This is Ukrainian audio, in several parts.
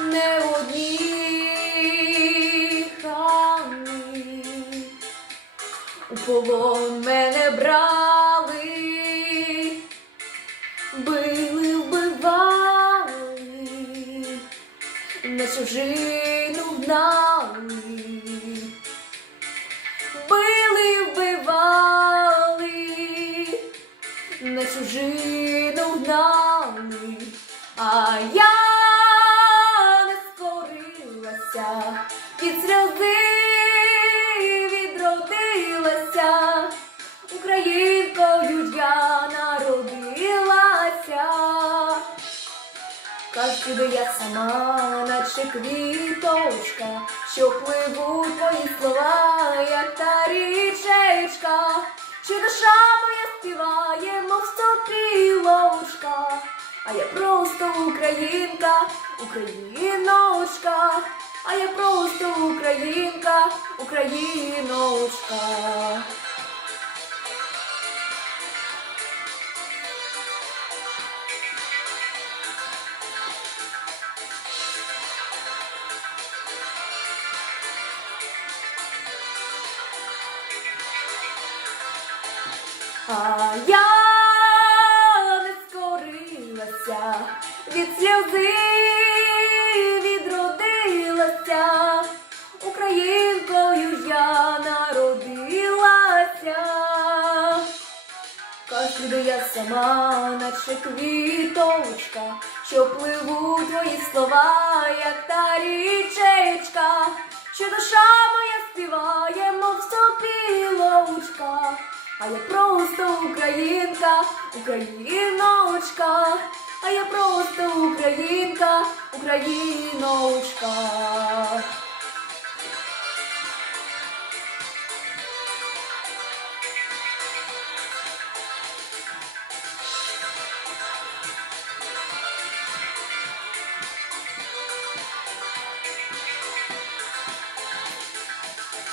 не одні хами. У полон мене брали, били, вбивали, на чужину гнали, на чужину гнали, а я скорилася, від сльози відродилася, українкою я народилася. Кажуть, я сама, наче квіточка, що пливуть мої слова, як та річечка, що душа моя співає, мов сопілочка, а я просто українка, україночка, а я просто українка, україночка. А я не скорилася, від сльози Кажуть, я сама, наче квіточка, що пливуть твої слова, як та річечка, що душа моя співає, мов сопілочка, а я просто українка, україночка, а я просто українка, україночка.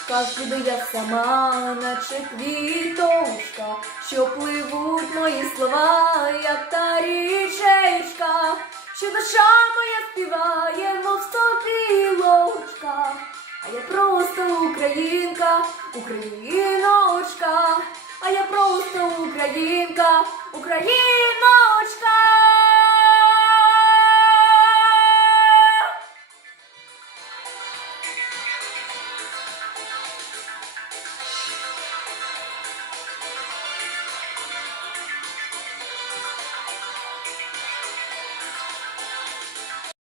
Де я сама, наче квіточка, що пливуть мої слова, як та річечка, що душа моя співає, мов сопілочка, а я просто українка, україночка, а я просто українка, україночка.